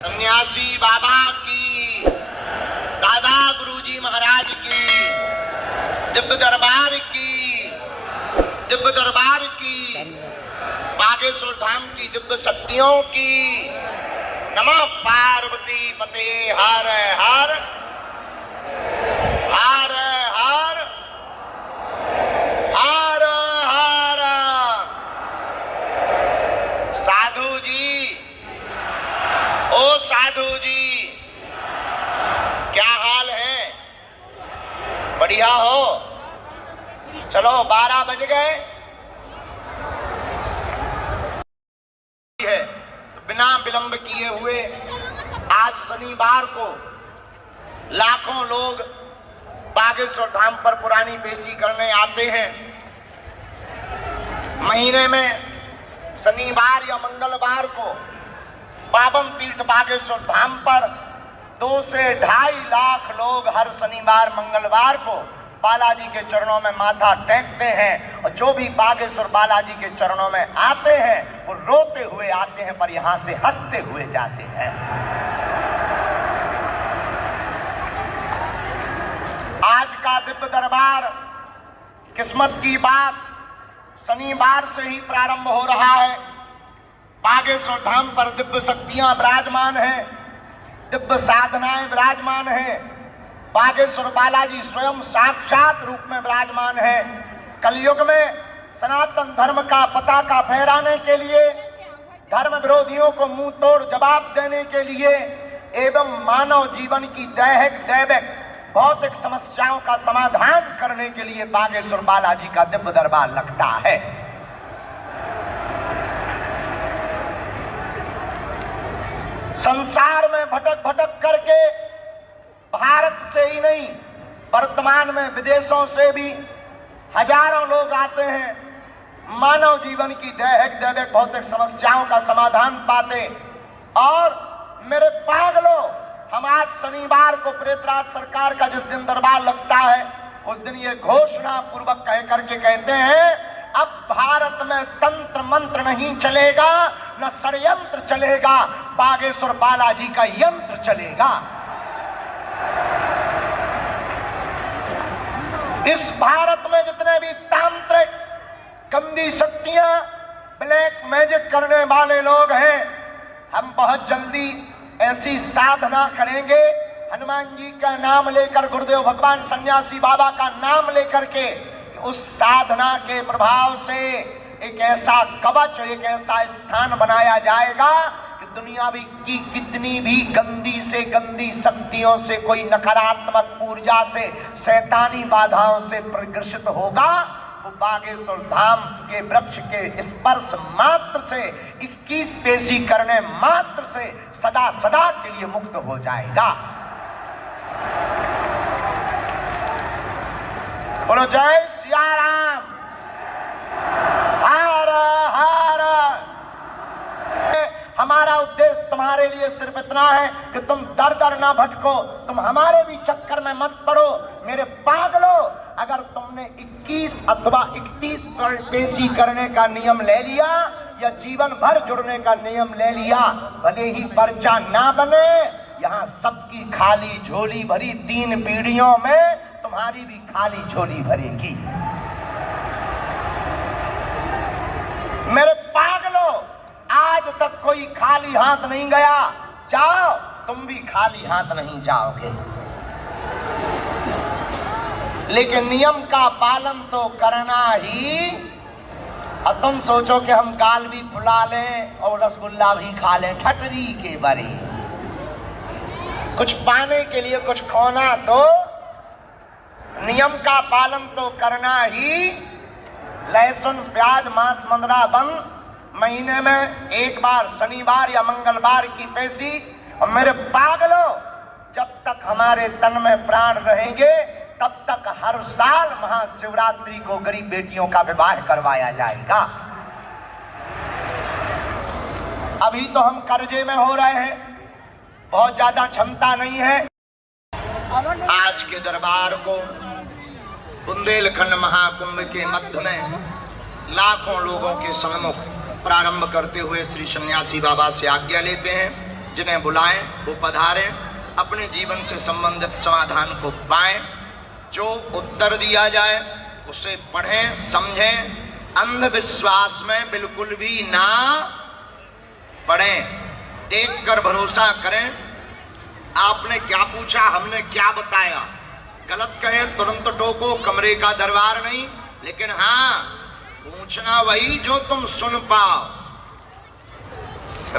सन्यासी बाबा की, दादा गुरुजी महाराज की, दिव्य दरबार की, दिव्य दरबार की, बागेश्वर धाम की दिव्य शक्तियों की। नमः पार्वती पते हर हर हर हर हर हर। साधु जी, ओ साधु जी, क्या हाल है? बढ़िया हो? चलो 12 बज गए है, तो बिना विलंब किए हुए आज शनिवार को लाखों लोग बागेश्वर धाम पर पुरानी पेशी करने आते हैं। महीने में शनिवार या मंगलवार को पावन तीर्थ बागेश्वर धाम पर 2 से 2.5 लाख लोग हर शनिवार मंगलवार को बालाजी के चरणों में माथा टेकते हैं। और जो भी बागेश्वर बालाजी के चरणों में आते हैं वो रोते हुए आते हैं, पर यहां से हंसते हुए जाते हैं। आज का दिव्य दरबार किस्मत की बात, शनिवार से ही प्रारंभ हो रहा है। बागेश्वर धाम पर दिव्य शक्तियां विराजमान हैं, दिव्य साधनाएं विराजमान हैं। बागेश्वर बालाजी स्वयं साक्षात रूप में विराजमान है। कलयुग में सनातन धर्म का पताका फहराने के लिए, धर्म विरोधियों को मुंह तोड़ जवाब देने के लिए एवं मानव जीवन की दैहिक दैविक भौतिक समस्याओं का समाधान करने के लिए बागेश्वर बालाजी का दिव्य दरबार लगता है। संसार में भटक भटक करके भारत से ही नहीं, वर्तमान में विदेशों से भी हजारों लोग आते हैं, मानव जीवन की दैहिक दैविक भौतिक समस्याओं का समाधान पाते। और मेरे पागलों, हम आज शनिवार को प्रेतराज सरकार का जिस दिन दरबार लगता है उस दिन ये घोषणा पूर्वक कह करके कहते हैं, अब भारत में तंत्र मंत्र नहीं चलेगा, न षड्यंत्र चलेगा, बागेश्वर बालाजी का यंत्र चलेगा। इस भारत में जितने भी तांत्रिक गंदी शक्तियां ब्लैक मैजिक करने वाले लोग हैं, हम बहुत जल्दी ऐसी साधना करेंगे, हनुमान जी का नाम लेकर, गुरुदेव भगवान सन्यासी बाबा का नाम लेकर के, उस साधना के प्रभाव से एक ऐसा कवच, एक ऐसा स्थान बनाया जाएगा कि दुनिया की कितनी भी गंदी से गंदी शक्तियों से, कोई नकारात्मक ऊर्जा से, शैतानी बाधाओं से प्रग्रसित होगा, वो बागेश्वर धाम के वृक्ष के स्पर्श मात्र से, 21 पेशी करने मात्र से सदा सदा के लिए मुक्त हो जाएगा। बोलो जय सिया राम, हर हर। हमारा उद्देश्य तुम्हारे लिए सिर्फ इतना है कि तुम दर दर ना भटको, तुम हमारे भी चक्कर में मत पड़ो। मेरे पागलों, अगर तुमने 21 अथवा 31 पेशी करने का नियम ले लिया या जीवन भर जुड़ने का नियम ले लिया, भले ही पर्चा ना बने, यहाँ सबकी खाली झोली भरी, 3 पीढ़ियों में तुम्हारी भी खाली झोली भरेगी। मेरे पागलों, आज तक कोई खाली हाथ नहीं गया, जाओ तुम भी खाली हाथ नहीं जाओगे। लेकिन नियम का पालन तो करना ही। अब तुम सोचो कि हम गाल भी फुला लें और रसगुल्ला भी खा लें, ठटरी के बारे। कुछ पाने के लिए कुछ खोना तो नियम का पालन तो करना ही। लहसुन प्याज मांस मंदरा बंद, महीने में एक बार शनिवार या मंगलवार की पेशी। और मेरे पागलों, जब तक हमारे तन में प्राण रहेंगे तब तक हर साल महाशिवरात्रि को गरीब बेटियों का विवाह करवाया जाएगा। अभी तो हम कर्जे में हो रहे हैं, बहुत ज्यादा क्षमता नहीं है। आज के दरबार को बुंदेलखंड महाकुंभ के मध्य में लाखों लोगों के सम्मुख प्रारंभ करते हुए श्री सन्यासी बाबा से आज्ञा लेते हैं। जिन्हें बुलाएं वो पधारें, अपने जीवन से संबंधित समाधान को पाएं। जो उत्तर दिया जाए उसे पढ़ें, समझें, अंधविश्वास में बिल्कुल भी ना पढ़ें, देखकर भरोसा करें। आपने क्या पूछा, हमने क्या बताया, गलत कहें तुरंत टोको, कमरे का दरबार नहीं, लेकिन हाँ पूछना वही जो तुम सुन पाओ।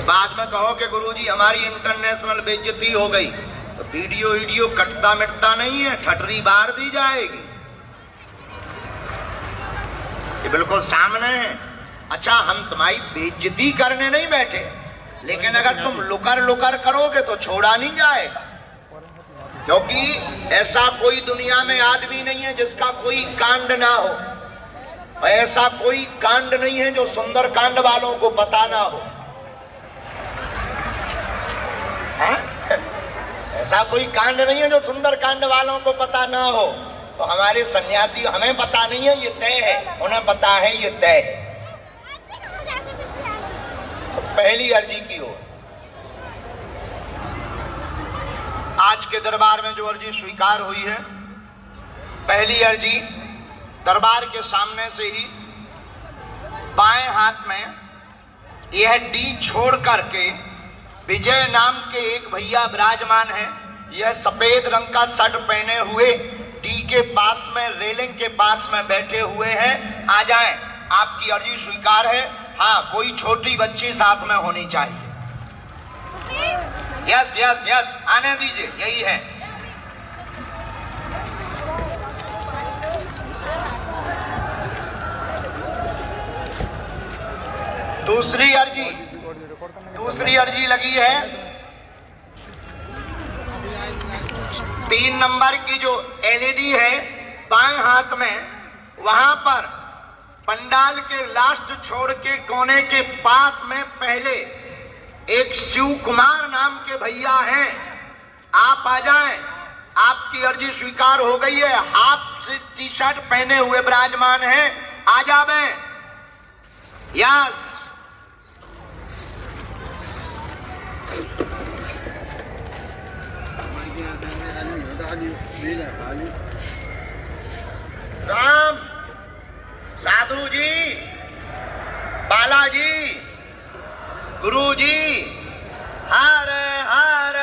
बाद में कहो कि गुरुजी हमारी इंटरनेशनल बेइज्जती हो गई, तो वीडियो कटता मिटता नहीं है, ठटरी बार दी जाएगी। ये बिल्कुल सामने है। अच्छा, हम तुम्हारी बेइज्जती करने नहीं बैठे, लेकिन अगर तुम लुकर करोगे तो छोड़ा नहीं जाएगा, क्योंकि ऐसा कोई दुनिया में आदमी नहीं है जिसका कोई कांड ना हो, और ऐसा कोई कांड नहीं है जो सुंदर कांड वालों को पता ना हो। ऐसा कोई कांड नहीं है जो सुंदर कांड वालों को पता ना हो। तो हमारे सन्यासी, हमें पता नहीं है ये तय है, उन्हें पता है ये तय है। तो पहली अर्जी की ओर, आज के दरबार में जो अर्जी स्वीकार हुई है, पहली अर्जी दरबार के सामने से ही बाएं हाथ में यह डी छोड़ करके विजय नाम के एक भैया विराजमान है। यह सफेद रंग का शर्ट पहने हुए डी के पास में, रेलिंग के पास में बैठे हुए हैं। आ जाएं, आपकी अर्जी स्वीकार है। हाँ, कोई छोटी बच्ची साथ में होनी चाहिए। यस यस यस, आने दीजिए, यही है। दूसरी अर्जी लगी है 3 नंबर की जो एलईडी है बाएं हाथ में, वहां पर पंडाल के लास्ट छोड़ के कोने के पास में पहले एक शिव कुमार नाम के भैया हैं। आप आ जाएं, आपकी अर्जी स्वीकार हो गई है। हाफ टी शर्ट पहने हुए विराजमान हैं, आ जावे। यस, राम, साधु जी, बालाजी, गुरु जी, हर हर।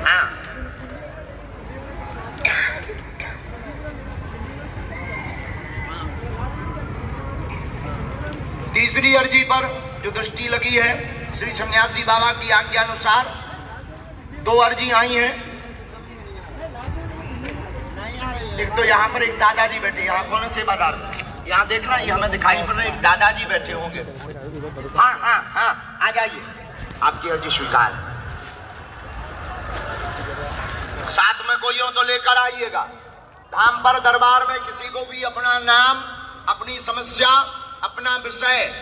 हाँ, तीसरी अर्जी पर जो दृष्टि लगी है, श्री सन्यासी बाबा की आज्ञा अनुसार 2 अर्जी आई हैं। एक तो यहाँ पर एक दादाजी बैठे, यहाँ कौन सेवादार, यहाँ देख रहा है, ये हमें दिखाई पड़ रहे एक दादाजी बैठे होंगे। हाँ हाँ हाँ, आ जाइए, आपकी अर्जी स्वीकार। साथ में कोई हो तो लेकर आइएगा। धाम पर दरबार में किसी को भी अपना नाम, अपनी समस्या, अपना विषय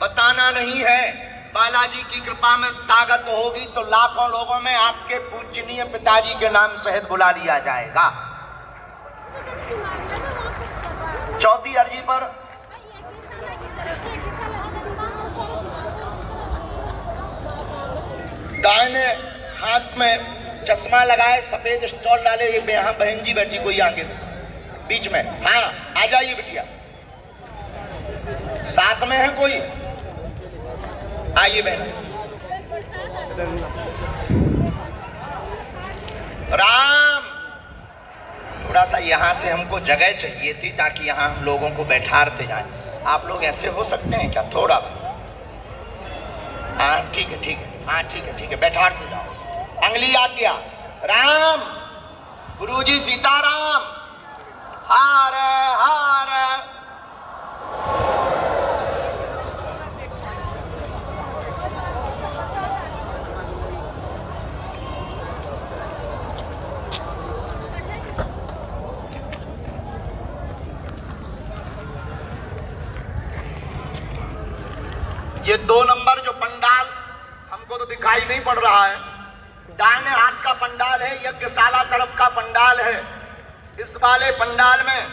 बताना नहीं है। बालाजी की कृपा में ताकत होगी तो लाखों लोगों में आपके पूजनीय पिताजी के नाम सहित बुला लिया जाएगा। चौथी अर्जी पर दाहिने हाथ में चश्मा लगाए, सफेद स्टॉल डाले, ये यहाँ बहन जी बैठी, कोई आगे बीच में। हाँ, आ जाइए बिटिया, साथ में है कोई, आइए बहन। राम, थोड़ा सा यहाँ से हमको जगह चाहिए थी ताकि यहाँ हम लोगों को बैठाते जाएं। आप लोग ऐसे हो सकते हैं क्या थोड़ा? हाँ ठीक है, ठीक है, हाँ ठीक है, ठीक है, बैठाते जाओ। अंगली आज्ञा। राम, गुरुजी सीताराम, हार हार। ये 2 नंबर जो पंडाल हमको तो दिखाई नहीं पड़ रहा है, दाहिने हाथ का पंडाल है, यज्ञशाला तरफ का पंडाल है। इस वाले पंडाल में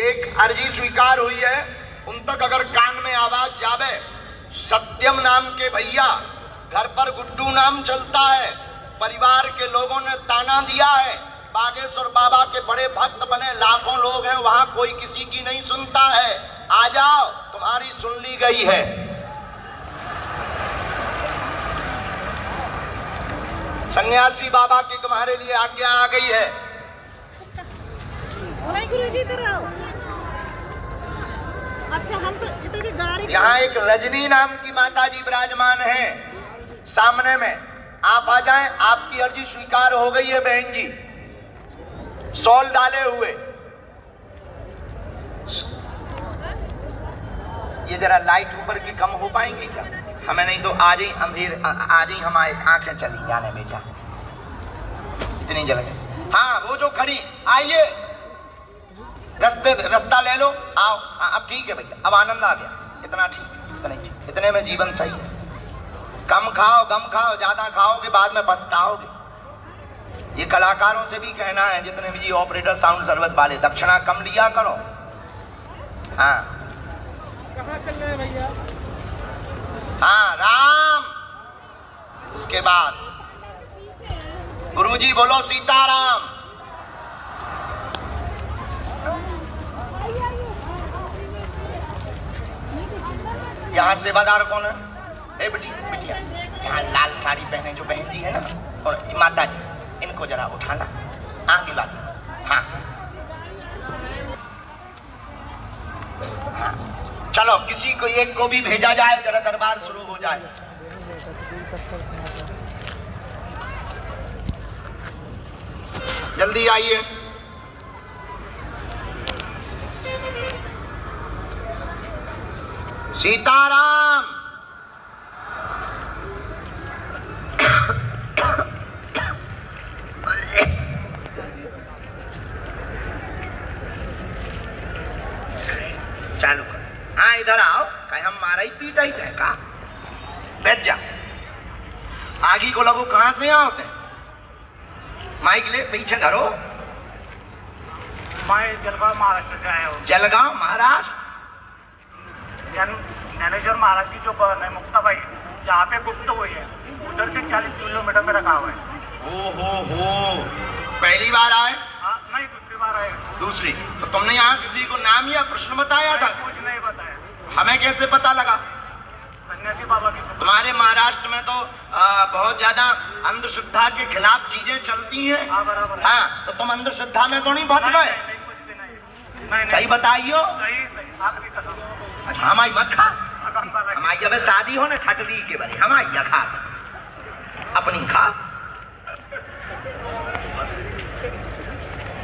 एक अर्जी स्वीकार हुई है उन तक अगर कान में आवाज जावे, सत्यम नाम के भैया, घर पर गुड्डू नाम चलता है, परिवार के लोगों ने ताना दिया है, बागेश्वर बाबा के बड़े भक्त बने, लाखों लोग हैं वहां, कोई किसी की नहीं सुनता है। आ जाओ, तुम्हारी सुन ली गई है। सन्यासी बाबा की तुम्हारे लिए आज्ञा आ गई है। अच्छा, हम तो इतनी गाड़ी, यहाँ एक रजनी नाम की माता जी विराजमान है सामने में, आप आ जाएं, आपकी अर्जी स्वीकार हो गई है बहन जी, शॉल डाले हुए। ये जरा लाइट ऊपर की कम हो पाएंगी क्या? हमें नहीं तो आज ही अंधेर, आज ही हमारी आंखें चली जाने बेटा, इतनी जल गई। हाँ, वो जो खड़ी, आइए, रास्ता ले लो, आओ। अब ठीक है भैया, अब आनंद आ गया, इतना ठीक है, इतने में जीवन सही है। कम खाओ, गम खाओ, ज्यादा खाओगे बाद में पछताओगे। ये कलाकारों से भी कहना है, जितने भी जी ऑपरेटर साउंड सर्विस वाले, दक्षिणा कम लिया करो। हाँ, कहाँ चल रहे हैं भैया? हाँ, राम। उसके बाद गुरुजी बोलो सीताराम। यहाँ सेवादार कौन है? ए बिटिया, यहाँ लाल साड़ी पहने जो बहन जी है ना, और माता जी, इनको जरा उठाना आगे वाली। हाँ हाँ, चलो किसी को एक को भी भेजा जाए, जरा दरबार शुरू हो जाए। जल्दी आइए। सीताराम। चालू कर। हाँ, इधर आओ, कहीं हम मारा ही पीटा ही थे का? बैठ जा। आगे को लगो, कहां से यहाँ होते? माइक ले, पीछे धरो। मैं जलगांव महाराष्ट्र से आया हूँ। जलगांव महाराष्ट्र? ज्ञानेश्वर महाराज की जो मुक्ताबाई जहाँ पे गुप्त हुई है, उधर से 40 किलोमीटर में रखा हुआ है। हो, पहली बार आए? नहीं, दूसरी बार आए। दूसरी? तो तुमने यहाँ किसी को नाम या प्रश्न बताया था? कुछ नहीं बताया। हमें कैसे पता लगा? सन्यासी बाबा की। तुम्हारे महाराष्ट्र में तो बहुत ज्यादा अंधश्रद्धा के खिलाफ चीजें चलती हैं। हाँ, बराबर। हाँ, तो तुम अंधश्रद्धा में तो नहीं फंस गए? कुछ भी नहीं। सही बताइयो। सही, आपकी कसम। अच्छा, हमारी मत खा, हमारी जब शादी हो ना ठटली के बारे, हमारी खा, अपनी खा,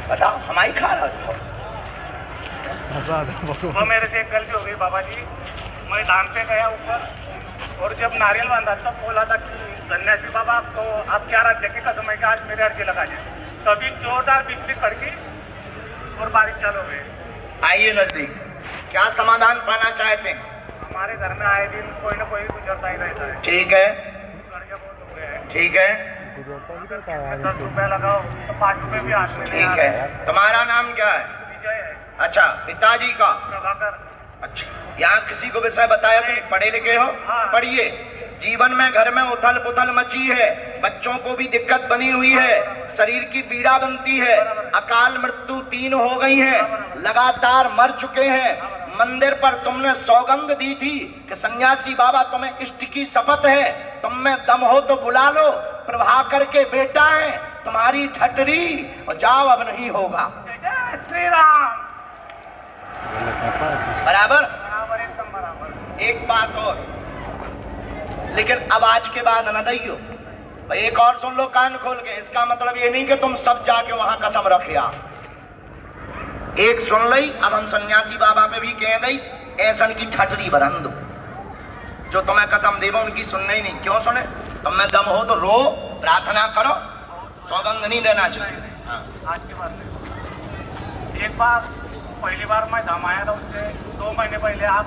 बताओ, हमारी खा रहा हो। वो मेरे से एक गलती हो गई बाबा जी। मैं धाम पे गया ऊपर, और जब नारियल बांधा तब बोला था कि सन्यासी बाबा आपको, आप क्या राज्य की कसम है कि आज मेरी अर्जी लगा जाए, तभी जोरदार बिजली कड़की और बारिश चालू हो गई। आइए नजदीक, क्या समाधान पाना चाहते हैं? हमारे घर में आए दिन कोई ना कोई गुजरता ही रहता है। ठीक है, कर्जा बहुत हो गया है। ठीक है, 10 रुपया लगाओ तो 5 रुपए भी हाथ में नहीं ठीक आ रहे। है। तुम्हारा नाम क्या है? विजय है। अच्छा, पिताजी का? प्रभाकर। अच्छा, यहाँ किसी को विषय बताया तुम पढ़े लिखे हो? हाँ। पढ़िए। जीवन में घर में उथल पुथल मची है, बच्चों को भी दिक्कत बनी हुई है, शरीर की पीड़ा बनती है, अकाल मृत्यु 3 हो गई है, लगातार मर चुके हैं। मंदिर पर तुमने सौगंध दी थी कि सन्यासी बाबा तुम्हें इष्ट की शपथ है, तुम में दम हो तो बुला लो, प्रभाकर के बेटा है, तुम्हारी ठटरी, और जाओ, अब नहीं होगा। जय श्री राम। बराबर? बराबर, एकदम बराबर। एक बात और, लेकिन अब आज के बाद न दैयो। एक और सुन लो कान खोल के, इसका मतलब ये नहीं कि तुम सब जाके वहां कसम रखिया। एक सुन लई, अब हम सन्यासी बाबा पे भी कह दई, ऐसन की ठटरी बदन दो, जो तुम्हें कसम देवो उनकी सुनना ही नहीं। क्यों सुने? तुम में दम हो तो रो, प्रार्थना करो, सौगंध नहीं देना चाहिए। हाँ। आज के बाद नहीं। एक बार पहली बार मैं धाम आया था, उससे 2 महीने पहले आप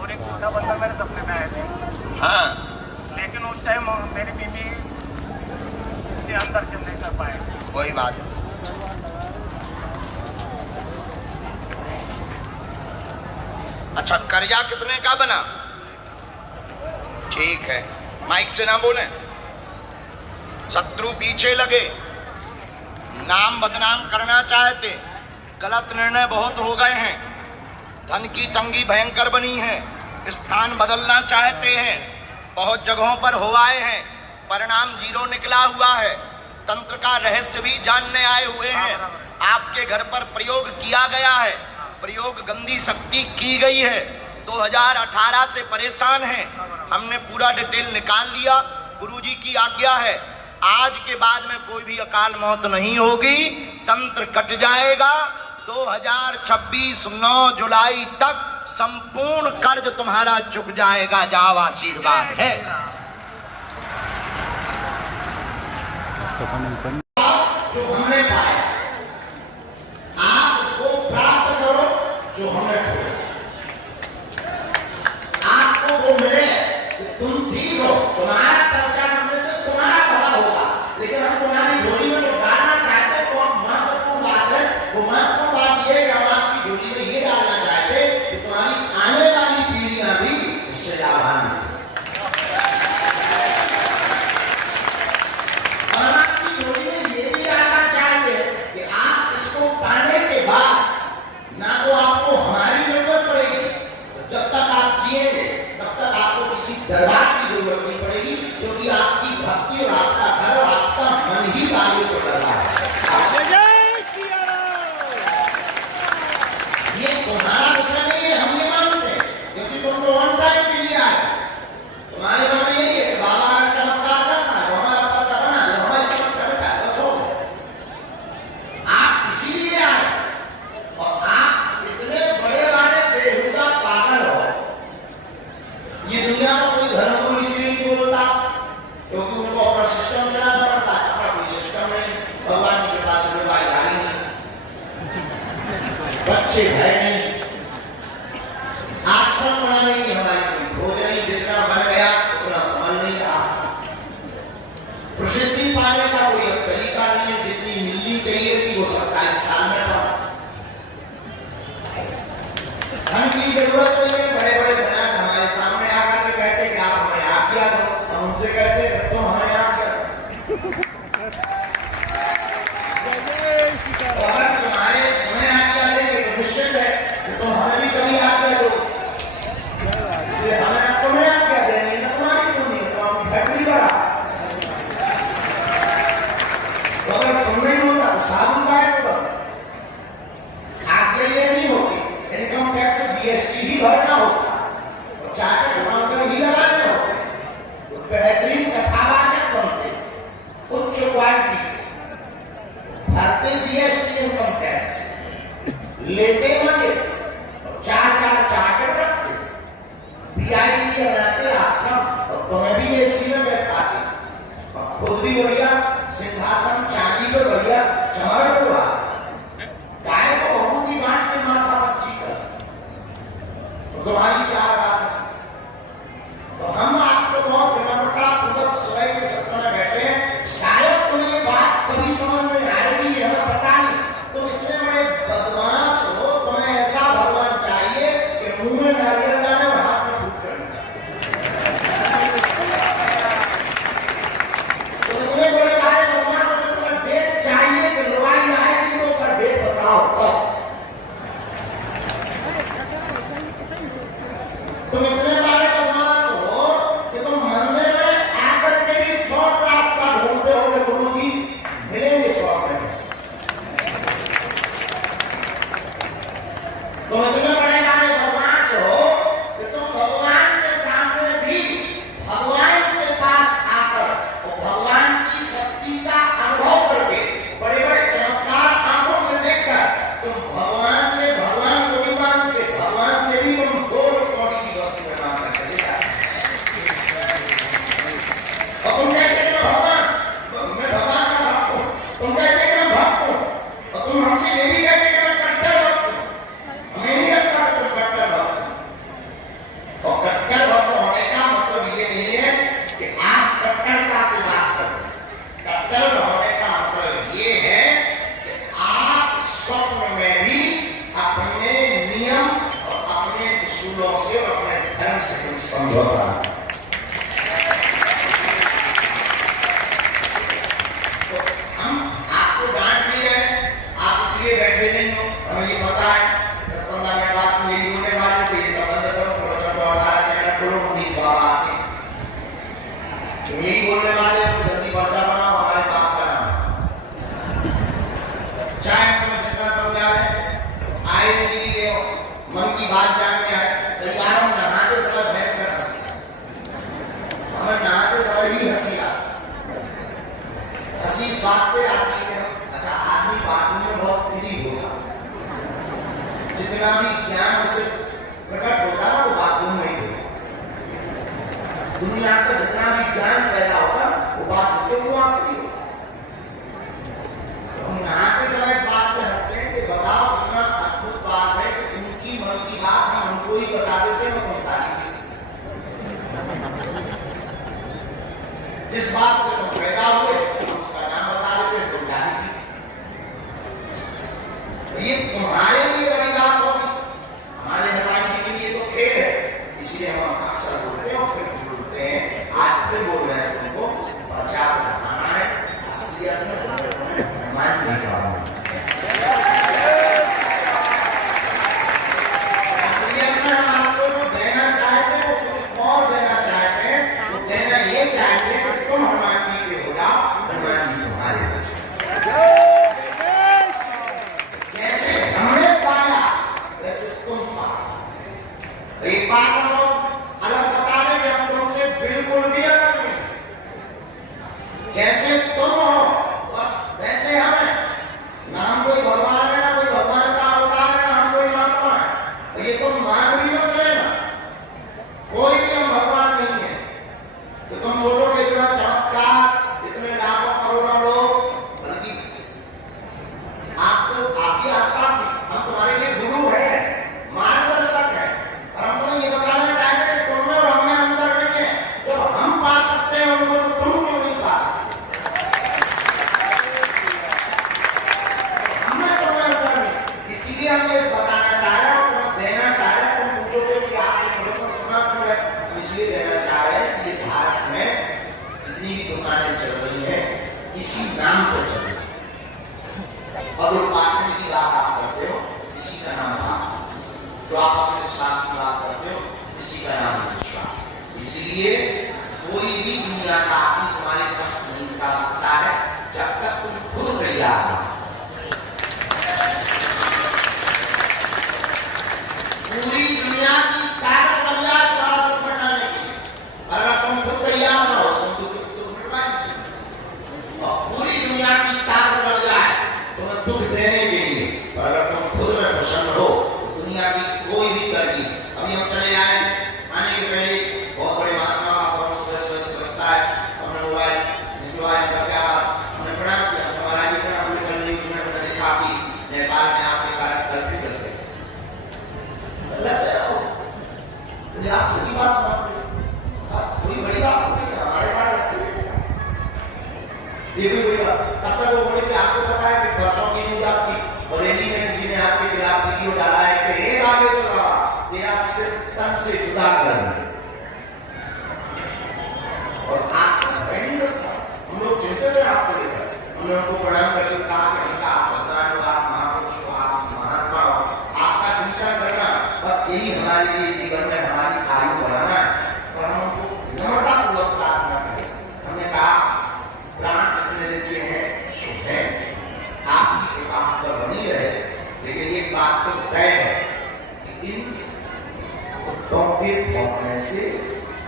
और एक छोटा बंदा मेरे सपने में आए थे। हाँ, लेकिन उस टाइम मेरी बीवी के अंदर दर्शन नहीं कर पाए। कोई बात नहीं। अच्छा, कर्जा कितने का बना? ठीक है, माइक से ना बोले, शत्रु पीछे लगे, नाम बदनाम करना चाहते, गलत निर्णय बहुत हो गए हैं, धन की तंगी भयंकर बनी है, स्थान बदलना चाहते हैं, बहुत जगहों पर हो आए हैं, परिणाम 0 निकला हुआ है, तंत्र का रहस्य भी जानने आए हुए हैं, आपके घर पर प्रयोग किया गया है, प्रयोग गंदी शक्ति की गई है, 2018 से परेशान हैं, हमने पूरा डिटेल निकाल लिया, गुरुजी की आज्ञा है, आज के बाद में कोई भी अकाल मौत नहीं होगी, तंत्र कट जाएगा, 2026 9 जुलाई तक संपूर्ण कर्ज तुम्हारा चुक जाएगा, जाओ आशीर्वाद है। जो हमने पाया आपको प्राप्त करो, जो हमने खोया आपको वो मिले, तुम ठीक हो, तुम्हारा पर्चा मिलने से तुम्हारा भला होगा, लेकिन हम तुम्हारी झोली में जो डालना चाहते हैं वो महत्वपूर्ण बात है, वो महत्वपूर्ण बात ये है, हम आपकी झोली में ये डालना चाहते हैं कि तुम्हारी आने वाली पीढ़ियां भी इससे लाभान्वित हो। और आपकी झोली में ये भी डालना चाहते हैं कि आप इसको पाने के बाद ना तो आपको हमारी जरूरत पड़ेगी, जब तक आप जिएंगे तब तक आपको किसी दरबार की जरूरत नहीं पड़ेगी, क्योंकि आपकी भक्ति और आपका घर और आपका मन ही बागेश्वर दरबार है। ये तुम्हारा विषय नहीं है, हम ये मानते हैं, क्योंकि तुम तो वन टाइम के लिए आए, तुम्हारे मन में यही है बाबा का चमत्कार करना है, हमारा पर्चा बना है, हमारी समस्या बेटा है, बस हो गया। आप इसीलिए आए और आप इतने बड़े वाले बेहुदा पागल हो, ये दुनिया में कोई धर्म को इसलिए नहीं बोलता क्योंकि उनको अपना सिस्टम चलाना पड़ता है, अपना कोई सिस्टम नहीं, भगवान के पास रोजगारी नहीं, बच्चे है नहीं, आश्रम बनाने की हमारी कोई खोज नहीं, जितना बन गया उतना समझ नहीं रहा, प्रसिद्धि पाने का कोई तरीका नहीं है, जितनी मिलनी चाहिए थी वो 27 साल में पा, धन की जरूरत नहीं है, बड़े बड़े धनक हमारे सामने आकर के कहते कि आप हमें आज्ञा दो, हम उनसे कहते हैं तुम हमें आज्ञा दो, और तुम्हारे हमें आज्ञा देंगे तो निश्चित है कि तुम हमें भी कभी आज्ञा दो, इसलिए हमें ना तुम्हें आज्ञा देंगे ना तुम्हारी सुननी, तो अपनी फैक्ट्री बढ़ा, तो अगर सुन नहीं होता तो साधु का है, आज्ञा ये नहीं होती, इनकम टैक्स जीएसटी ही भरना होता, और चार्टर्ड अकाउंटेंट ही लगाने होते, तो बेहतरीन कथावाचक बनते, उच्च क्वालिटी भरते जीएसटी इनकम टैक्स, लेते मजे, चार चार्टर रखते, वीआईपी बनाते आश्रम, और तुम्हें भी एसी में बैठाते, और खुद भी बढ़िया सिंहासन चांदी पे बढ़िया चमर हुआ, गाय को बहू की बांट के माथा बच्ची कर, तो तुम्हारी 4 बात, तो हम आपको बहुत विनम्रता पूर्वक स्वयं के सत्ता में बैठे हैं, शायद तुम्हें ये बात कभी समझ में आएगी, हमें पता नहीं, तुम इतने बड़े बदमाश हो, तुम्हें ऐसा भगवान चाहिए कि मुंह में नारियल डाले और हाथ में फूट कर, तुम इतने बड़े बदमाश हो, तुम्हें समझौता। तो हम आपको डांट नहीं रहे, आप इसलिए बैठे नहीं हो, हमें ये पता है 10-15 मिनट बाद मेरी बोलने वाले को ये संबंध करो, प्रवचन को 18 चैनल खोलो, 19 बाबा आते तो यही बोलने वाले को जल्दी पर्चा बनाओ, हमारे बाप का नाम चाहे तुम्हें जितना समझाए आए, इसीलिए मन की बात जानने आए। कई बार हम नहाते समय भयंकर हंसी, हमें नहाते समय ही हंसी हंसी इस बात पे आती है, अच्छा आदमी बात में बहुत फ्री होगा, जितना भी ज्ञान उसे प्रकट होता है वो बाथरूम में ही होगा। दुनिया का जितना भी ज्ञान पैदा होगा वो बात क्यों आती है। हम नहाते समय इस बात पे हंसते हैं कि बताओ कितना अद्भुत बात है कि उनकी मन की बात हम उनको ही बता देते हैं, वो जिस बात से तुम पैदा हुए उसका नाम बता देते हैं, तुम जाने ये तुम्हारे लिए बड़ी बात होगी, हमारे नुमाइंदगी के लिए तो खेल है, इसलिए हम अक्सर बोलते हैं और फिर बोलते हैं। आज फिर बोल रहे हैं तुमको प्रचार बनाना है, असलियत में मान जी का असलियत में हम आपको जो देना चाहते हैं वो कुछ और देना चाहते हैं, वो देना ये चाहते हैं कि तुम हनुमान जी के हो जाओ, हनुमान जी तुम्हारे बच्चे। जैसे हमने पाया वैसे तुम पाओ। एक बात हम लोग अलग बता दें कि हम तुमसे बिल्कुल भी अलग नहीं, जैसे तुम हो बस वैसे हमें, ना हम कोई भगवान है ना कोई भगवान का अवतार है, ना हम कोई महात्मा है, ये तुम मान भी मत लेना, कोई भी हम भगवान नहीं है। तो तुम सोचो कि इतना चमत्कार, इतने लाखों करोड़ों लोग, बल्कि आपको आपकी आस्था हम तुम्हारे लिए गुरु है, मार्गदर्शक है, और हम तुम्हें ये बताना चाहते हैं कि तुम में और हमें अंदर नहीं है, जब हम पा सकते हैं उनको तो तुम क्यों नहीं पा सकते। हमें तुम्हें अंदर नहीं, इसीलिए हम ये बताना चाह रहे हैं और तुम्हें देना चाह रहे हैं। तुम पूछोगे कि आपने मुझे तो सुना क्यों है, हम इसलिए देना चाह रहे हैं कि ये भारत में जितनी भी दुकानें चल रही है इसी नाम पर चल रही है, और उत्पादन की बात आप करते हो इसी का नाम बात, जो आप अपने विश्वास की बात करते हो इसी का नाम विश्वास। इसलिए कोई भी दुनिया का आदमी तुम्हारे कष्ट नहीं मिटा सकता है जब तक तुम खुद तैयार हो। पूरी दुनिया की ताकत लग जाए तुम्हारा दुख मिटाने के लिए, अगर तुम खुद तैयार न हो तुम दुख मिटवा नहीं सकते। और पूरी दुनिया की ताकत लग जाए तुम्हें दुख देने के लिए, और अगर तुम खुद में प्रसन्न हो दुनिया की कोई भी तरकीब। अभी हम चले आए आने के पहले बहुत बड़े महात्मा का फॉर्म सुबह से बचता है, हमने मोबाइल का क्या हमने प्रणाम किया, हमारा भी प्रणाम करने की मैंने देखा कि नेपाल में आपके कारण गलती करते आप सही बात समझ कोई बड़ी बात नहीं, हमारे पास ये कोई बड़ी बात। तब तक वो बोले कि आपको पता है कि परसों की न्यूज आपकी बरेली में किसी ने आपके खिलाफ वीडियो डाला है कि एक आगे सुना तेरा सिर तन से जुदा कर दिया, और आपका हम लोग चिंतित हैं आपको लेकर। हमने उनको प्रणाम करके कहा कि हमका आप भगवान हो, आप महापुरुष हो, आप महात्मा हो, आपका चिंतन करना बस यही हमारे लिए जीवन में हमारी आयु बढ़ाना है, और हम उनको नम्रतापूर्वक प्रार्थना करें। हमने कहा प्राण जितने दिन के हैं शुभ है, आपकी कृपा पर बनी रहे, लेकिन एक बात तो तय है कि इन कुत्तों के भौंकने से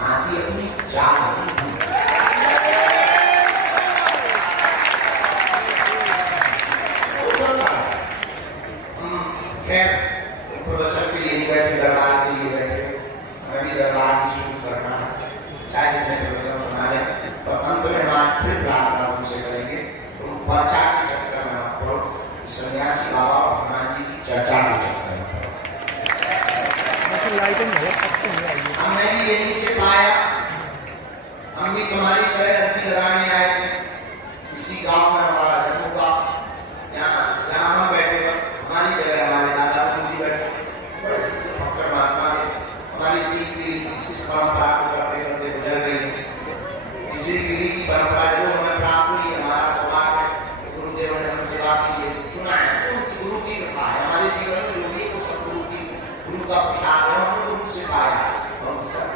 आदि अपनी चाल नहीं हुई। खैर प्रवचन के लिए बैठे, दरबार के लिए बैठे, हमें भी दरबार की शुरू करना है, चाहे जितने प्रवचन सुना लें, तो अंत में हम आज फिर प्रार्थना उनसे करेंगे। तुम पर्चा के चक्कर में मत पड़ो, सन्यासी बाबा और हनुमान जी की चर्चा के चक्कर में पड़ो। हमने भी यहीं से पाया, हम भी तुम्हारी तरह अर्जी लगाने आए थे, इसी गांव में हमारा जन्म हुआ, यहाँ हम बैठे, बस हमारी जगह हमारे दादा जी बैठे, बड़े महात्मा ने हमारी इस परंपरा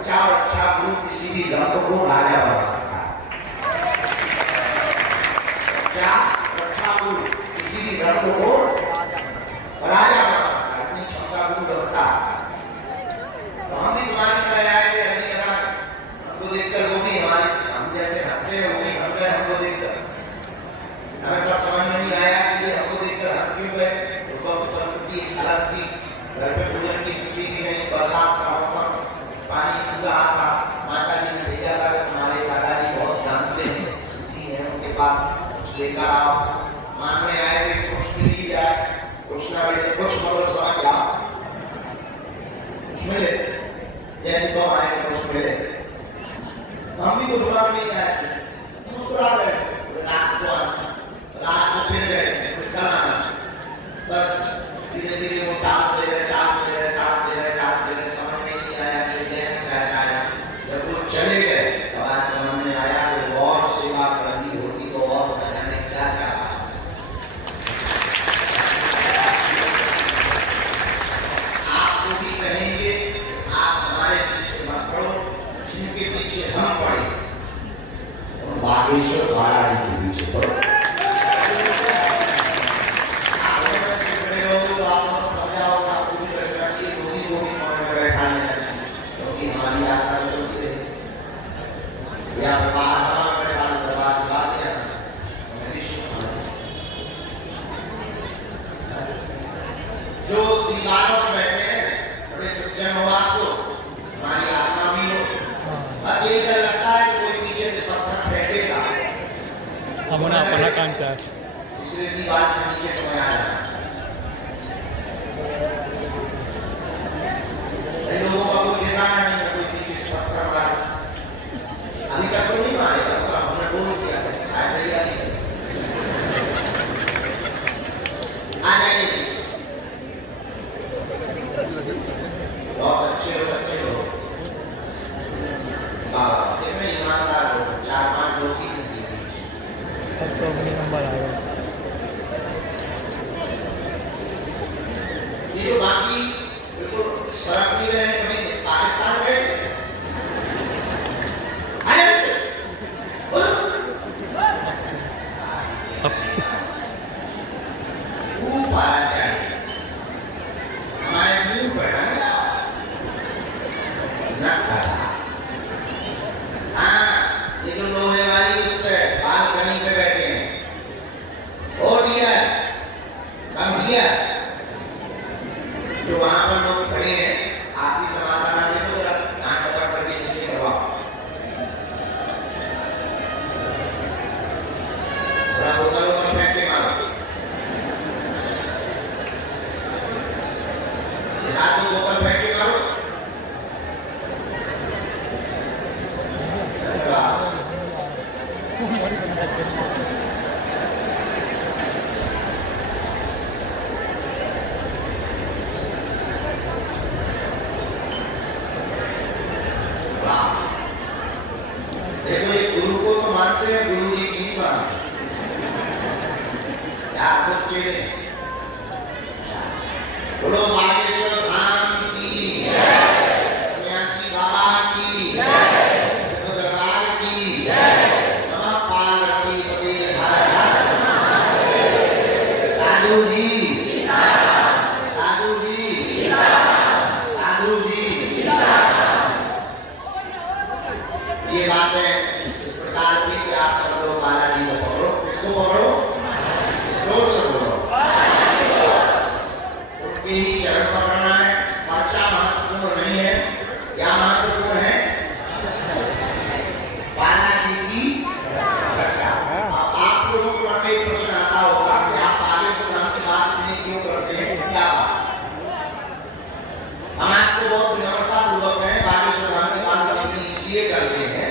सच्चा और अच्छा गुरु किसी भी रंग को राजा बना सकता है। सच्चा और अच्छा गुरु किसी भी रंग को राजा बना सकता है, अपनी क्षमता गुरु रखता है। तो हम भी तुम्हारी तरह आए थे अपनी जगह, हमको देखकर वो भी हमारे हम जैसे हंसते हैं, वो भी हंस गए हमको देखकर। हमें तब समझ में नहीं आया कि ये हमको देखकर हंस क्यों गए। उसको की अलग थी, घर पे पूजन की स्थिति की नहीं, बरसात का मौसम, पानी छू रहा था, माता जी ने भेजा था कि हमारे दादाजी बहुत जानते हैं, सिद्धि है उनके पास, कुछ लेकर आओ। मांगने आए थे कुछ मिल जाए, कुछ ना मिले, कुछ मतलब समझ जाओ, कुछ मिले, जैसे तो आए कुछ मिले। हम भी कुछ बात नहीं आए, मुस्कुरा गए, रात को फिर गए, कल आना, बस धीरे धीरे वो टालते रहे, समझ में नहीं आया कि क्या चाहे। जब वो चले गए तब आज समझ में आया कि वो और सेवा करनी होती तो और जाने क्या क्या। आपको भी कहेंगे आप हमारे पीछे मत पड़ो, जिनके पीछे हम पड़े और बागेश्वर महाराज के पीछे पड़ो। जो दीवारों पर बैठे हैं बड़े सज्जन हो, आपको हमारी आत्मा भी हो, बस यही डर लगता है कि कोई पीछे से पत्थर फेंकेगा, इसलिए दीवार से नीचे तुम्हें आ जाना। लोगों का कोई ठिकाना नहीं है, कोई पीछे से पत्थर मारे, अभी तक तो नहीं मारे, हमने बोल दिया शायद नहीं आ जाएंगे। बहुत अच्छे और सच्चे लोग, कितने ईमानदार लोग, 4-5 लोग ही नंबर आएगा। ये जो बाकी बिल्कुल सड़क नहीं रहे, कभी पाकिस्तान गए खूब पारा चाहिए, हमारे मुंह पर ये जो लोहे वाली उस पे बालकनी पे बैठे हैं, ओ डियर कम हियर, जो वहां पर लोग खड़े हैं, आप भी तमाशा ना देखो, जरा कान पकड़ करके नीचे करवाओ, थोड़ा बोतल फेंक के मारो, रात को बोतल फेंक के मारो। देखो ये गुरु को तो मानते हैं, गुरु जी की नहीं मानते, क्या कुछ चेहरे बोलो बागेश्वर धाम की, सन्यासी बाबा की, दरबार की, नमः पार्वती पति हर हर, साधु जी, साधु जी, साधु जी। ये बात है इस प्रकार की कि आप सब लोग बालाजी को पकड़ो, किसको पकड़ो, जोर से बोलो, उनके ही चरण पकड़ना है। पर्चा महत्वपूर्ण नहीं है, क्या महत्वपूर्ण है, बालाजी की चर्चा। आप लोगों को मन में एक प्रश्न आता होगा कि आप बागेश्वर धाम की बात नहीं क्यों करते हैं, क्या बात। हम आपको बहुत विनम्रता पूर्वक है बागेश्वर धाम की बात इसलिए करते हैं,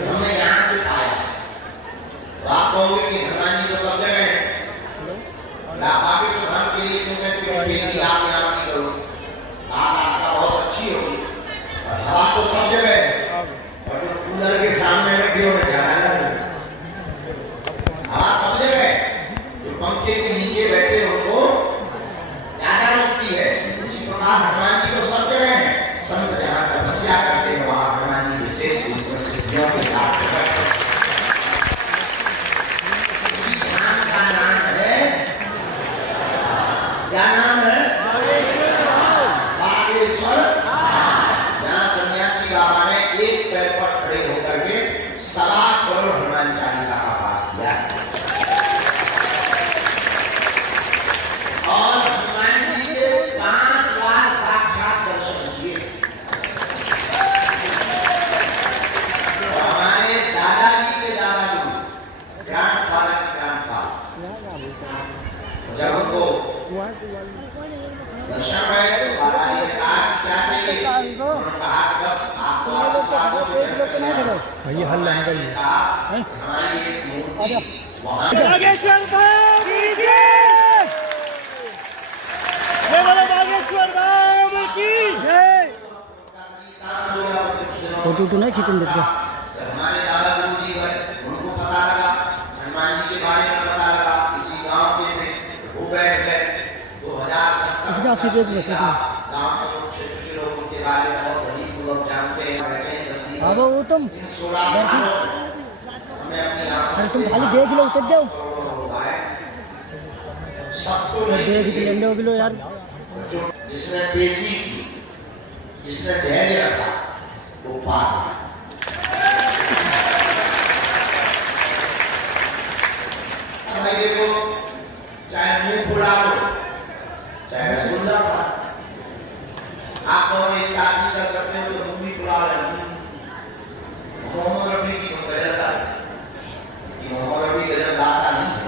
हमने यहां से पाया संत जहाँ तपस्या करते हैं वहाँ हनुमान जी विशेष रूप में सिद्धियों के साथ प्रकट होते हैं। उसी धाम का नाम है, क्या नाम है? बागेश्वर। यहाँ सन्यासी बाबा ने एक पैर पर खड़े होकर के 1.25 करोड़ हनुमान चालीसा का पाठ किया और हनुमान जी के 5 बार साक्षात दर्शन किए। और हमारे दादाजी के दादाजी ग्रैंडफादर के ग्रैंडफादर जब उनको दर्शन हुए तो बाबा जी ने कहा क्या चाहिए? उन्होंने कहा बस आपको आशीर्वाद दो। भैया हल्ला निकल कहा हमारी एक मूर्ति वहाँ बागेश्वर धाम की जय। जय बोलो बागेश्वर धाम की जय। फोटो नहीं खींचने देते। हमारे दादा गुरु जी गए, उनको पता लगा हनुमान जी के बारे में, पता लगा इसी गांव के थे, वो बैठ गए 2010 तक गांव के लोग, क्षेत्र के लोग उनके बारे में बहुत अधिक लोग जानते हैं, बैठे हैं गद्दी पर। अब वो तुम 16 सालों में हमने अपनी आंखों तुम से खाली देख लो, उतर जाओ। सबको देख के लेंदे हो किलो यार। जो जिसने पेशी की, जिसने धैर्य रखा, वो पार गया। अब भाई देखो, चाहे मुंह फुला लो, चाहे रसगुल्ला खा, आप दोनों एक साथ नहीं कर सकते हो तो मुंह भी फुला रहे। मोहम्मद रफी की गजल का, मोहम्मद रफी गजल गाता नहीं है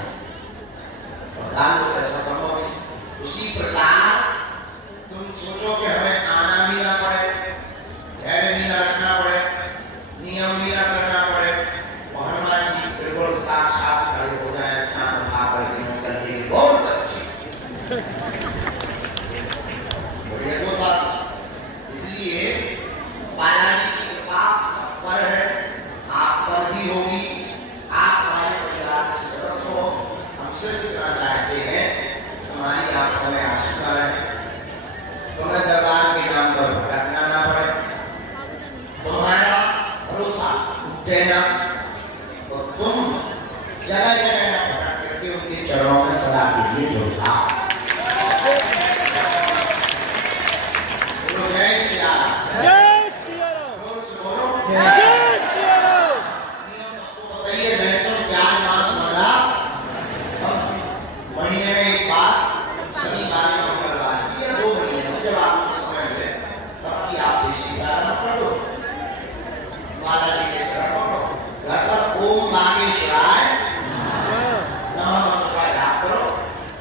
और गान तो ऐसा संभव नहीं। उसी प्रकार तुम सोचो कि हमें आना भी ना पड़े, धैर्य भी ना रखना पड़े, नियम भी ना करना पड़े, और हनुमान जी बिल्कुल साक्षात खड़े हो जाए, नाम उठा करके निकल के बहुत अच्छी बढ़िया दो बात। इसलिए बालाजी की कृपा सब पर है, आप पर भी होगी। आप हमारे परिवार के सदस्य हो, हमसे जितना चाहते हैं हमारी आंखों में आंसू न रहे, तुम्हें दरबार के नाम पर भटकना ना पड़े, तुम्हारा भरोसा टूटे ना, तो तुम जगह जगह ना भटक करके उनके चरणों में सदा के लिए जुड़ जाओ। जय श्री राम। जय श्री राम। जोर से बोलो। जय श्री राम। नियम सबको बताइए, लहसुन प्याज मांस मदिरा महीने में एक बार, शनिवार या मंगलवार या 2 महीने में जब आपको समय मिले तब की आप देसी प्रारंभ कर दो, बालाजी के चरण पकड़ो, घर पर ओम बागेश्वराय नमः मंत्र का जाप करो।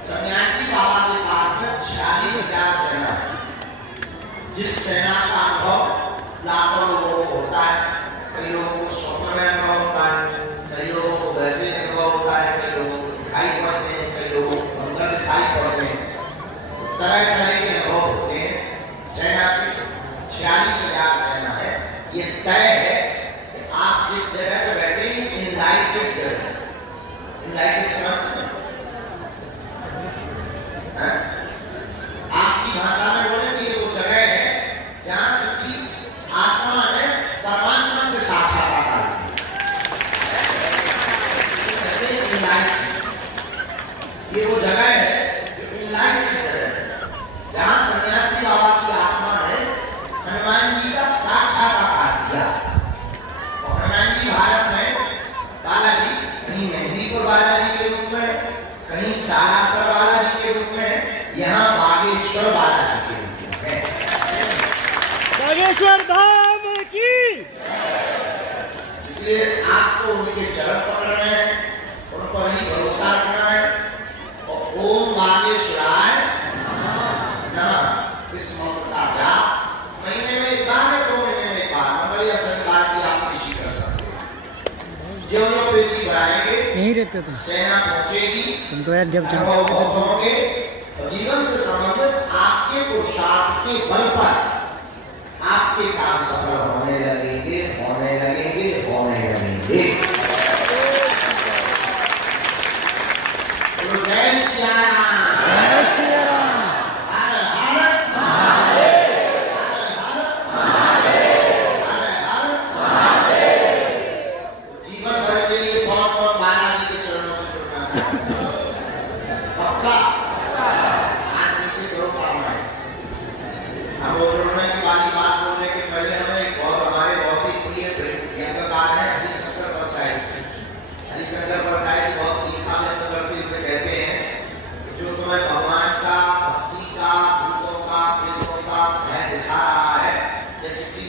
सन्यासी बाबा के पास में 46,000 सेना, जिस सेना का अनुभव लाखों लोगों को होता है, कई लोगों को स्वप्न में अनुभव होता है, कई लोगों को वैसे अनुभव होता है, कई लोगों को दिखाई पड़ते हैं, कई लोगों को अंदर दिखाई पड़ते हैं, तरह तरह के अनुभव होते हैं। सेना की 46,000 सेना है। ये तय है कि आप जिस जगह पे बैठे हैं इनलाइटेड जगह, इनलाइटेड समझते हैं? आपकी भाषा में बोले कि ये वो जगह है जहाँ किसी आत्मा ने परमात्मा से साक्षात्कार किया। ये वो जगह है जो इनलाइटेड जगह है, जहाँ सन्यासी बाबा की आत्मा ने हनुमान जी का साक्षात्कार किया। और हनुमान जी भारत में बालाजी, कहीं मेहंदीपुर बालाजी के रूप में, कहीं सालासर बालाजी के रूप में, यहाँ बागेश्वर बालाजी के रूप में है। बागेश्वर धाम की। इसलिए आपको उनके चरण पकड़ने हैं, उन पर ही भरोसा रखना है और ओम बागेश्वराय नमः इस मंत्र का जाप महीने में एक बार या 2 महीने में एक बार, मंगल या शनिवार की आप पेशी कर सकते हैं। जो पेशी बढ़ाएंगे यहीं रहते तुम, सेना पहुंचेगी, तुम तो यार जब अनुभव जाते हो होंगे और जीवन से संबंधित आपके पुरुषार्थ के बल पर आपके काम सफल होने लगेंगे, होने लगेंगे, होने लगेंगे। तो जय श्री राम। जय श्री राम। हर हर महादेव। हर हर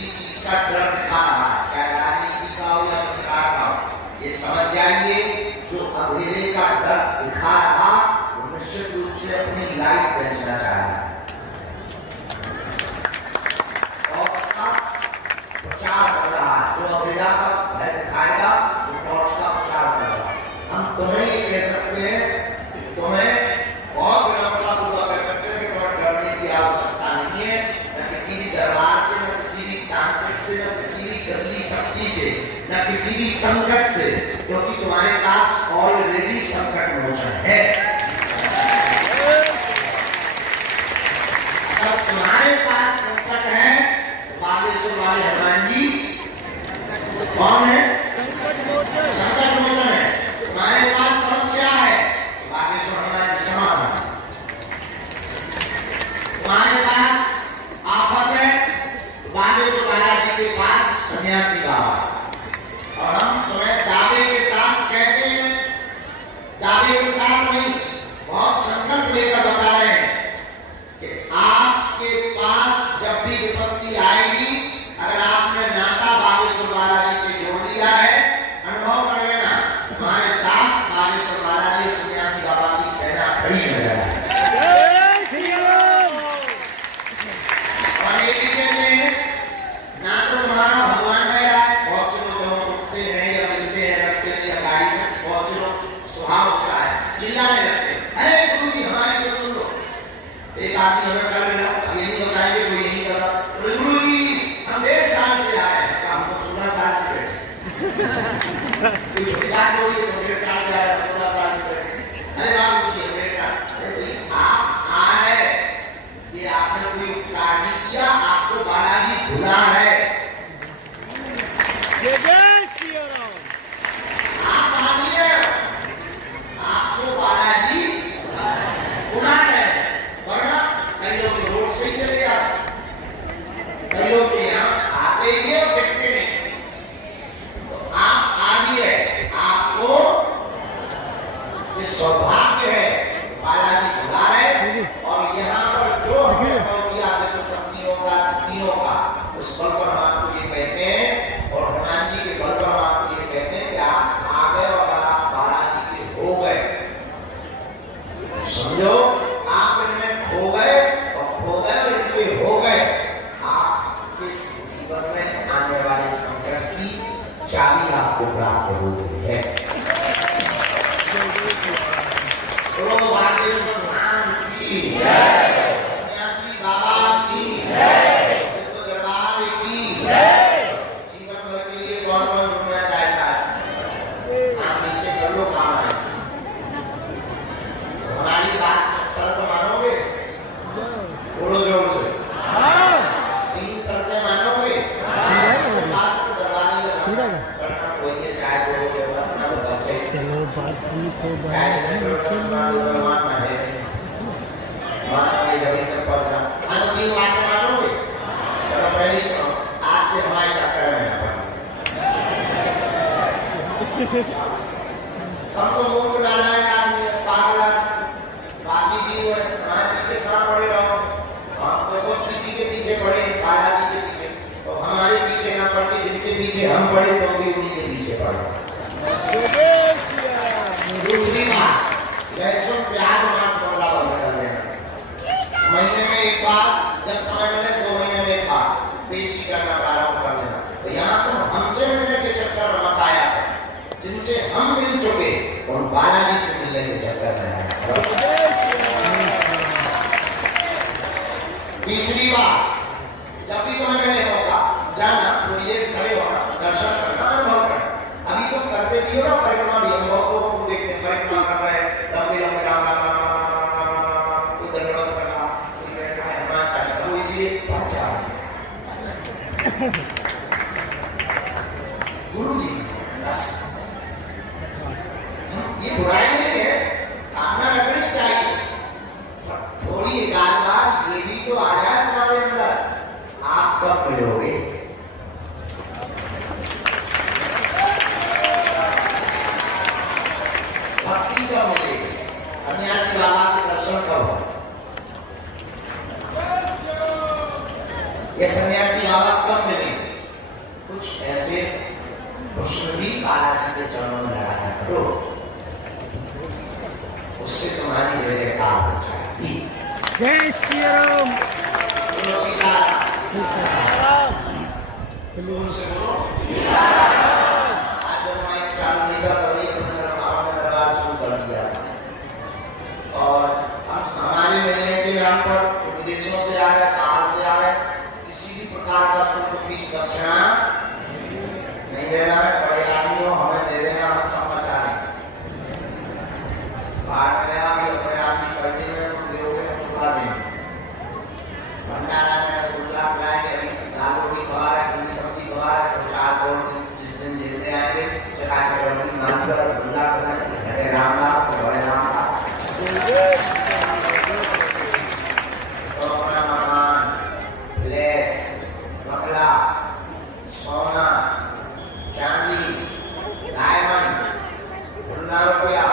किसी चीज का डर दिखा रहा है, चाहे राजनीति का हो या सरकार का हो, ये समझ जाइए जो अंधेरे का डर दिखा रहा वो निश्चित रूप से अपनी लाइफ बेचना चाह रहा है और उसका प्रचार कर रहा है। जो अंधेरा का भय दिखाएगा वो टॉर्च का प्रचार कर रहा है। हम तुम्हें ये कह सकते हैं, तुम्हें बहुत विनम्रतापूर्वक कह सकते हैं कि तुम्हें डरने की आवश्यकता नहीं है, न किसी भी दरबार से, न किसी भी तांत्रिक से, न किसी भी गंदी शक्ति से, न किसी भी संकट से, क्योंकि तुम्हारे पास ऑलरेडी संकट मोचन है। अगर तुम्हारे पास संकट है तो बागेश्वर वाले हनुमान जी कौन है? संकट मोचन है। तुम्हारे पास समस्या है तो बागेश्वर हनुमान जी समाधान। तुम्हारे पास आफत है तो बागेश्वर बालाजी के पास सन्यासी बाबा। और हम तुम्हें दावे के साथ कहते हैं, दावे के साथ नहीं, बहुत संकल्प लेकर बता रहे हैं कि आपके पास जब भी विपत्ति आएगी, अगर आपने नाता बागेश्वर बालाजी से जोड़ लिया है, अनुभव कर लेना तुम्हारे साथ बागेश्वर बालाजी और सन्यासी बाबा की सेना खड़ी नजर आएगी। और ये भी कहते हैं ना तो तुम्हारा भगवान गया है, बहुत से लोग उठते हैं या मिलते हैं रखते हैं या गाड़ी में, बहुत से लोग स्वभाव होता है चिल्लाने लगते हैं, अरे गुरु जी हमारी तो सुन लो। एक आदमी हमें कल मिला, ये नहीं बताएंगे कोई यही करा, गुरु जी हम 1.5 साल से आ रहे हैं, हम तो 16 साल से बैठे कोई छोटी बात हो रही है तो 1.5 साल जा रहा है, 16 साल से बैठे। अरे बाबू जी 1.5 साल आप आए, ये आपने कोई उपकार नहीं किया, आपको बालाजी भुला है। जय जय श्री राम। आप मानिए आपको बालाजी भुला है, वरना कई लोग रोड से ही चले जाते, कई लोग यहाँ आते ही और देखते नहीं। तो आप आइए, आपको ये सौभाग्य है बालाजी भुला है। और यहाँ पर जो हमें शक्तियों का सिद्धियों का उस बल पर हम आपको ये कहते हैं, और हनुमान जी के बल पर हम आपको ये कहते हैं कि आप आ गए और आप बालाजी के हो गए। समझो आप इनमें खो गए और इनके हो गए। आपके जीवन में आने वाले संकट की चाबी आपको प्राप्त हो गई है। तो बागेश्वर धाम की सन्यासी बाबा की दरबार की जीवन भर के लिए कौन कौन जुड़ना चाहता है? आप नीचे कर लो काम है। हमारी बात शर्त मानोगे? बोलो जोर से। 3 शर्तें मानोगे? बात को दरबारी करना कोई है, चाहे बोलो बच्चे चलो बात जब तक पहुंचा अपनी बात मानोगे? चलो पहले सुनो, आज से हमारे चक्कर में हम तो मूर्ख नालायक आदमी है, पागल बाकी जी हुए हमारे पीछे कहाँ पड़े रहो। हम तो खुद किसी के पीछे पड़े, बालाजी के पीछे, तो हमारे पीछे ना पड़ के जिनके पीछे हम पड़े तो भी उन्हीं के पीछे पड़े। दूसरी बात, लहसुन प्याज मसाला बंद कर देना। महीने में एक बार, जब समय मिले 2 महीने में एक बार पेशी करना प्रारंभ कर देना। तो यहाँ तो हमसे मिलने के चक्कर में मत आया, जिनसे हम मिल चुके और बालाजी से मिलने के चक्कर में आया। तीसरी बात, जब भी तुम्हें मिले होगा जाना, थोड़ी देर खड़े होना, दर्शन करना, अनुभव करना। अभी तो करते भी हो ना परिक्रमा भी, हम बहुत लोगों को देखते हैं परिक्रमा कर रहे हैं, लंबे लंबे राम राम राम राम, कोई दंडवत कर रहा, कोई बैठा है हनुमान चालीसा, वो इसीलिए पहचान गुरु जी बस ये बुराई नहीं है, अपना रखनी चाहिए, थोड़ी एक आध बार ये भी तो आ जाए तुम्हारे अंदर। आप कब मिलोगे? भक्ति कब मिलेगी? सन्यासी बाबा के दर्शन कब हो? ये सन्यासी बाबा कब मिलेंगे? उसमें भी बालाजी के चरणों में लगाया करो, उससे तुम्हारी जय जयकार हो जाएगी। जय श्री राम। बोलो सीताराम। उनसे बोलो आज जब माइक चालू नहीं कर रही तो मैंने बाबा ने दरबार शुरू कर दिया और अब हमारे मिलने के नाम पर विदेशों से आ रहे, बाहर से आ रहे, किसी भी प्रकार का शुल्क फीस दक्षिणा नहीं देना है। बड़े आदमी हो हमें दे देना, हम समाचार बाहर में गया कि अपने आप की कर्जे में तुम देोगे तो चुका देंगे। भंडारा में रसगुल्ला खिलाएंगे, दाल रोटी खवा रहे, पूरी सब्जी खवा रहे, तो 4 करोड़ जिस दिन देते आएंगे चकाचक रोटी मानकर रसगुल्ला खिलाएंगे। हरे रामदास तो बड़े रामदास तो अपना मकान, फ्लैट, बंगला, सोना, चांदी, डायमंड, गुल्ला रुपया,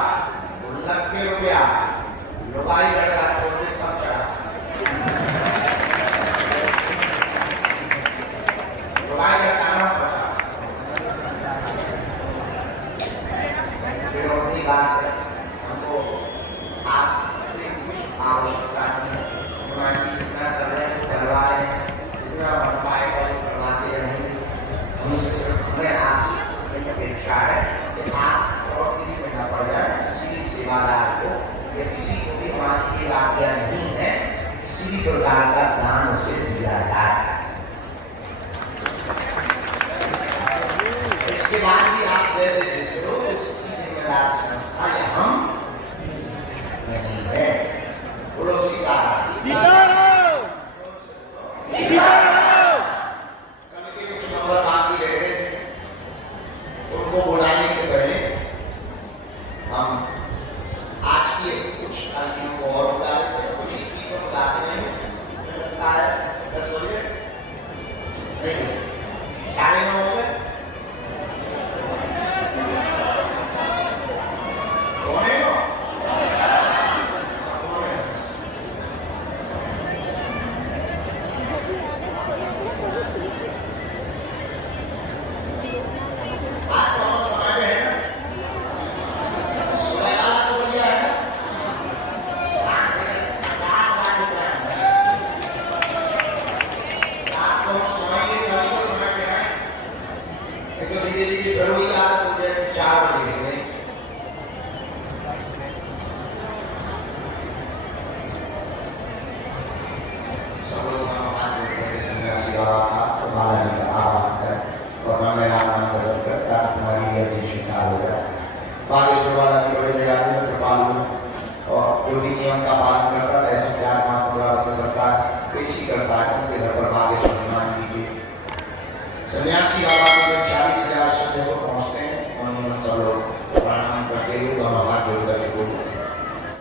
गुल्लक के रुपया, लुगाई लड़का छोड़ने सब चढ़ा सकते। लुगाई लड़का ना बचा। विरोधी बात है, हमको आपसे कुछ आवश्यकता नहीं है। हमारी जितना कर रहे हैं करवा रहे हैं, जितना भरपाई करवाते रहेंगे। हमसे सिर्फ हमें आपसे एक अपेक्षा है कि आप फ्रॉडगिरी में न पड़ जाए। किसी भी सेवादार को या किसी को भी हमारी ये आज्ञा नहीं है किसी भी प्रकार का दान उसे दिया जाए। इसके बाद भी आप दे देते हो, उसकी जिम्मेदार संस्था या हम नहीं है। बोलो सीताराम। सीताराम। सीताराम। कल के कुछ नंबर बाकी रह गए थे, उनको बुलाने के पहले हम आज के कुछ आदमियों को और बुला लेते हैं। कुछ स्त्री को बुलाते हैं, मुझे लगता है 10 बजे नहीं, 9:30 हो गए। कौन है वो? आप कौन समय में है ना? सुबह वाला तो बढ़िया है ना? 5 बजे 4 बजे आप कौन समय के कभी को समय पे आए? एक तो धीरे धीरे घरों की आदत हो जाए 4 बजे के लिए। सब लोग हाथ जोड़ते हैं, सन्यासी बाबा का बालाजी का आह्वान करें और मैं मेरा नाम बदल कर ताकि तुम्हारी अर्जी स्वीकार हो जाए। बागेश्वर वाला की बड़े दयालु है, कृपालु और जो भी नियम का पालन करता है, ऐसे 4 मास पूरा करता है, कृषि करता है, उनके घर पर बागेश्वर निर्माण कीजिए। सन्यासी बाबा के 40,000 श्रद्धे को पहुँचते हैं, उन्होंने सब लोग